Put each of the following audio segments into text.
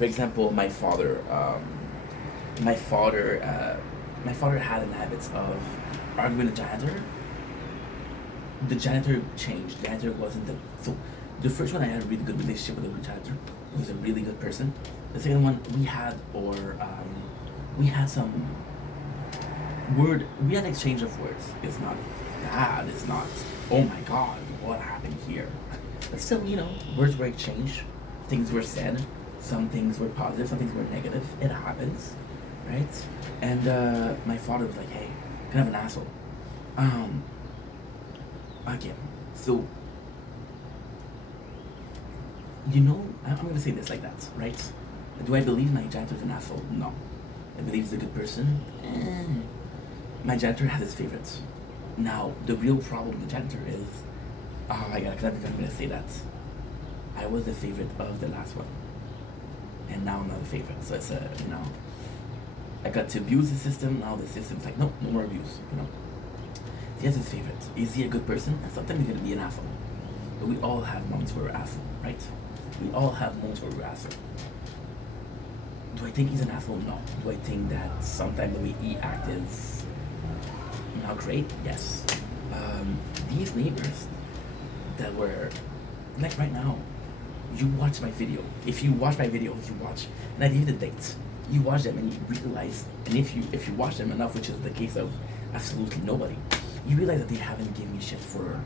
For example, my father, my father had an habit of arguing with the janitor. The janitor changed. The janitor wasn't the so. The first one I had a really good relationship with the janitor. He was a really good person. The second one we had some we had exchange of words. It's not bad. It's not. Oh my God, what happened here? But still, words were exchanged. Things were said. Some things were positive. Some things were negative. It happens, right? And my father was like, "Hey, kind of an asshole." Um, again, so I'm gonna say this like that, right? Do I believe my janitor is an asshole? No. I believe he's a good person. My janitor has his favorites. Now, the real problem with the janitor is, oh my God, I can't believe I'm gonna say that. I was the favorite of the last one, and now I'm not a favorite. So it's I got to abuse the system. Now the system's like, no, no more abuse. He has his favorite. Is he a good person? And sometimes he's gonna be an asshole. But we all have moments where we're asshole, right? We all have moments where we're asshole. Do I think he's an asshole? No. Do I think that sometimes the way he acts is not great? Yes. These neighbors that were like right now, you watch my video. If you watch my videos, you watch, and I give you the dates. You watch them and you realize, and if you watch them enough, which is the case of absolutely nobody, you realize that they haven't given me shit for,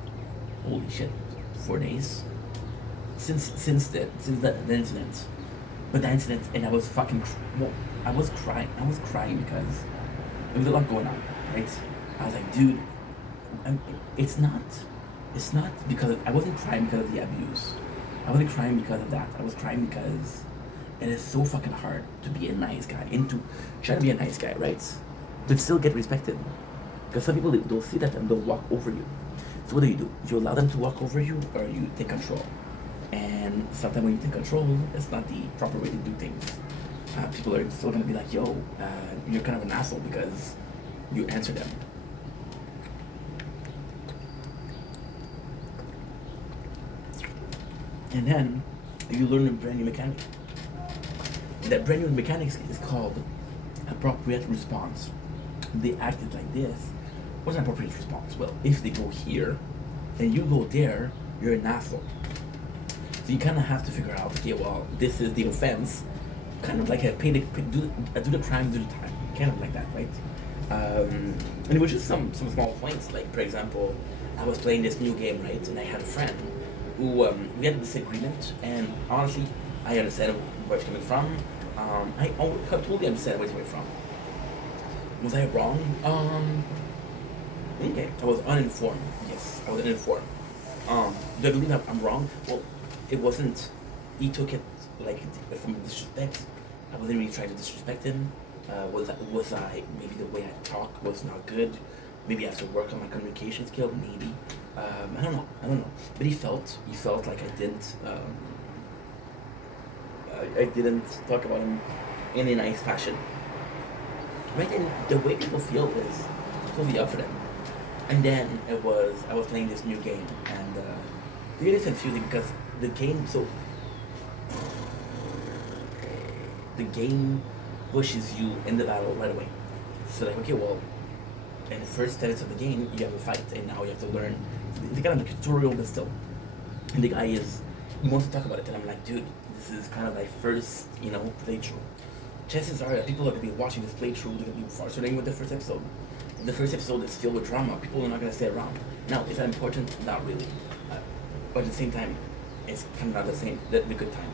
holy shit, 4 days since the incident. But the incident, and I was I was crying. I was crying because there was a lot going on, right? I was like, dude, it's not. It's not because I wasn't crying because of the abuse. I wasn't crying because of that. I was crying because it is so fucking hard to be a nice guy and to try to be a nice guy, right? But still get respected. Because some people they'll see that and they'll walk over you. So what do? You allow them to walk over you, or you take control. And sometimes when you take control, it's not the proper way to do things. People are still gonna be like, "Yo, you're kind of an asshole because you answer them." And then you learn a brand new mechanic. That brand new mechanic is called appropriate response. They acted like this. What's an appropriate response? Well, if they go here and you go there, you're an asshole. So you kind of have to figure out, okay, well, this is the offense, kind of like do the crime, do the time, kind of like that, right? And it was just some small points, like for example, I was playing this new game, right, and I had a friend who we had a disagreement, and honestly, I understand where it's coming from. I totally understand where it's coming from. Was I wrong? Okay, I was uninformed. Yes, I was uninformed. Do I believe I'm wrong? Well, it wasn't. He took it like from disrespect. I wasn't really trying to disrespect him. Was I maybe the way I talk was not good? Maybe I have to work on my communication skill. Maybe I don't know. But he felt like I didn't talk about him in a nice fashion. Right, and the way people feel is totally up for them. And then I was playing this new game, and it is confusing because the game pushes you in the battle right away. So like, okay, well, in the first 10 minutes of the game, you have a fight, and now you have to learn. It's kind of a tutorial, but still. And the guy he wants to talk about it, and I'm like, dude, this is kind of my first, playthrough. Chances are that people are going to be watching this playthrough, they're going to be starting with the first episode. The first episode is filled with drama. People are not going to stay around. Now, is that important? Not really. But at the same time, it's kind of not the good time.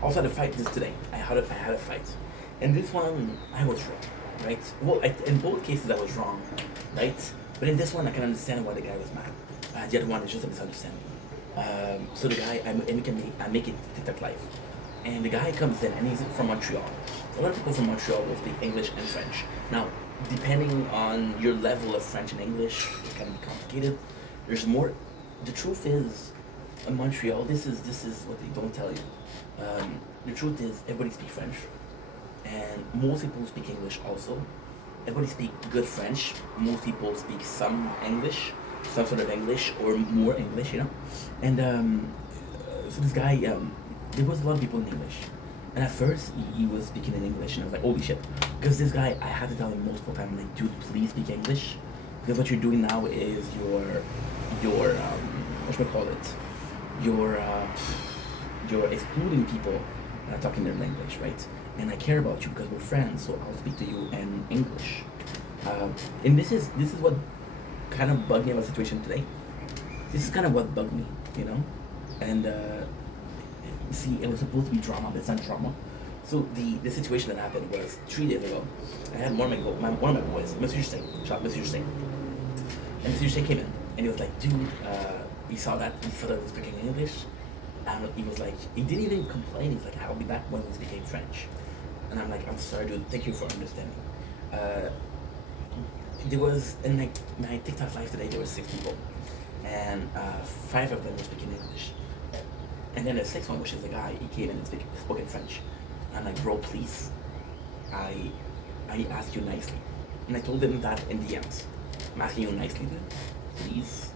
Also, I had a fight today. I had a fight. And this one, I was wrong, right? Well, in both cases, I was wrong, right? But in this one, I can understand why the guy was mad. The other one is just a misunderstanding. So the guy, I make it TikTok live. And the guy comes in, and he's from Montreal. A lot of people from Montreal will speak English and French. Now, depending on your level of French and English, it can be complicated. There's more. The truth is, in Montreal, this is what they don't tell you. The truth is, everybody speaks French, and most people speak English also. Everybody speaks good French. Most people speak some English, some sort of English, or more English, And so this guy, there was a lot of people in English, And at first, he was speaking in English, and I was like, holy shit. Because this guy, I had to tell him multiple times, like, dude, please speak English. Because what you're doing now is what should I call it? You're excluding people that are talking their language, right? And I care about you because we're friends, so I'll speak to you in English. And this is what kind of bugged me about the situation today. This is kind of what bugged me, you know? And see, it was supposed to be drama, but it's not drama. So the situation that happened was 3 days ago. I had one of my boys, Mr. Singh, shout out Mr. Singh. And Mr. Singh came in, and he was like, dude, he saw that he thought I was speaking English. And he was like, he didn't even complain. He's like, I'll be back when we speak French. And I'm like, I'm sorry, dude. Thank you for understanding. There was in my TikTok live today. There were 6 people, and 5 of them were speaking English. And then the 6th one, which is the guy, he came in and spoke in French. And I'm like, bro, please, I ask you nicely. And I told him that in the end. I'm asking you nicely, dude. Please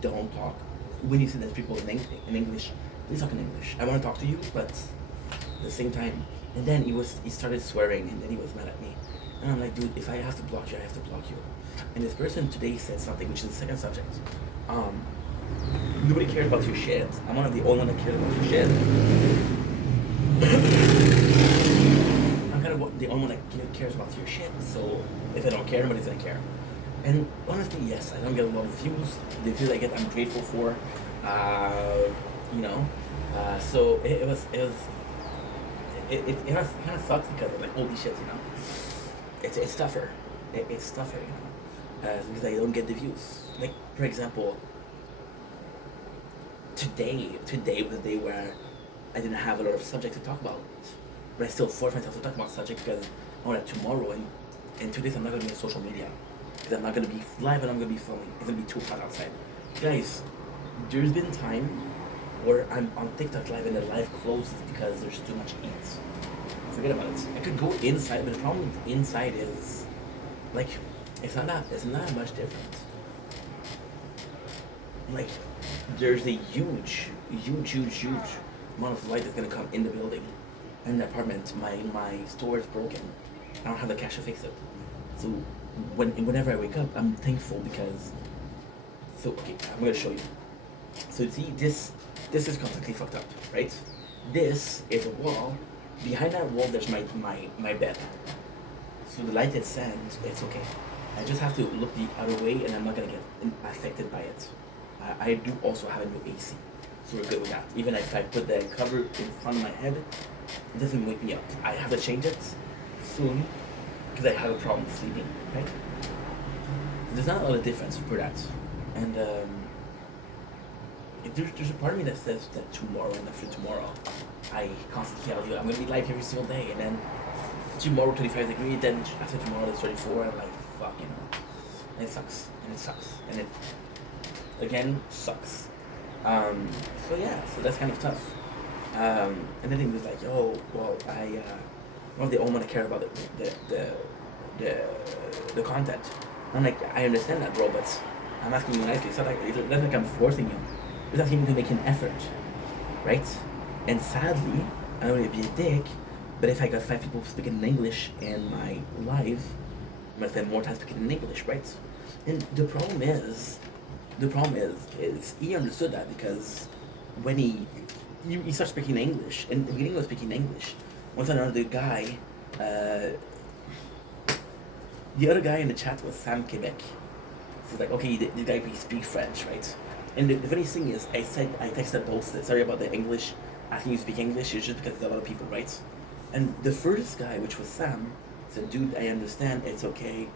don't talk. When you see there's people in English, please talk in English. I want to talk to you, but at the same time. And then he started swearing, and then he was mad at me. And I'm like, dude, if I have to block you, I have to block you. And this person today said something, which is the second subject. Nobody cares about your shit. I'm one of the only one that cares about your shit. I'm kind of the only one that cares about your shit. So if I don't care, nobody's gonna care. And honestly, yes, I don't get a lot of views. The views I get, I'm grateful for. You know, so it kind of sucks because I'm like, holy shit, you know. It's tougher. It's tougher, you know, because I don't get the views. Like for example, today was a day where I didn't have a lot of subject to talk about, but I still forced myself to talk about subject because I want that tomorrow and 2 days I'm not gonna be on social media because I'm not gonna be live and I'm gonna be filming. It's gonna be too hot outside, guys. There's been time where I'm on TikTok live and the live closes because there's too much heat. Forget about it. I could go inside, but the problem with inside is, like, it's not that much different. Like, there's a huge amount of light that's gonna come in the building, in the apartment. My store is broken. I don't have the cash to fix it. So whenever I wake up, I'm thankful because. So okay, I'm gonna show you. So see, this is completely fucked up, right? This is a wall. Behind that wall, there's my bed. So the light is sand, it's okay. I just have to look the other way, and I'm not gonna get affected by it. I do also have a new AC, so we're good with that. Even if I put the cover in front of my head, it doesn't wake me up. I have to change it soon because I have a problem sleeping, right? There's not a lot of difference for that, and there's a part of me that says that tomorrow and after tomorrow, I constantly tell you I'm gonna be live every single day, and then tomorrow 25 degrees, then after tomorrow it's 34. I'm like, fuck, you know, and it sucks, and it again sucks. So yeah, so that's kind of tough. And then he was like, oh, well, well, they all want to care about the content. I'm like, I understand that, bro, but I'm asking you nicely. It's not like I'm forcing you. It's asking you to make an effort, right? And sadly, I don't want to be a dick, but if I got 5 people speaking in English in my live, I'm gonna spend more time speaking in English, right? And the problem is he understood that because when he started speaking English, and the beginning was speaking English, once another guy, the other guy in the chat was Sam Quebec. So it's like, okay, this guy speaks French, right? And the funny thing is, I texted both, sorry about the English, asking you to speak English, it's just because there's a lot of people, right? And the first guy, which was Sam, said, dude, I understand, it's okay,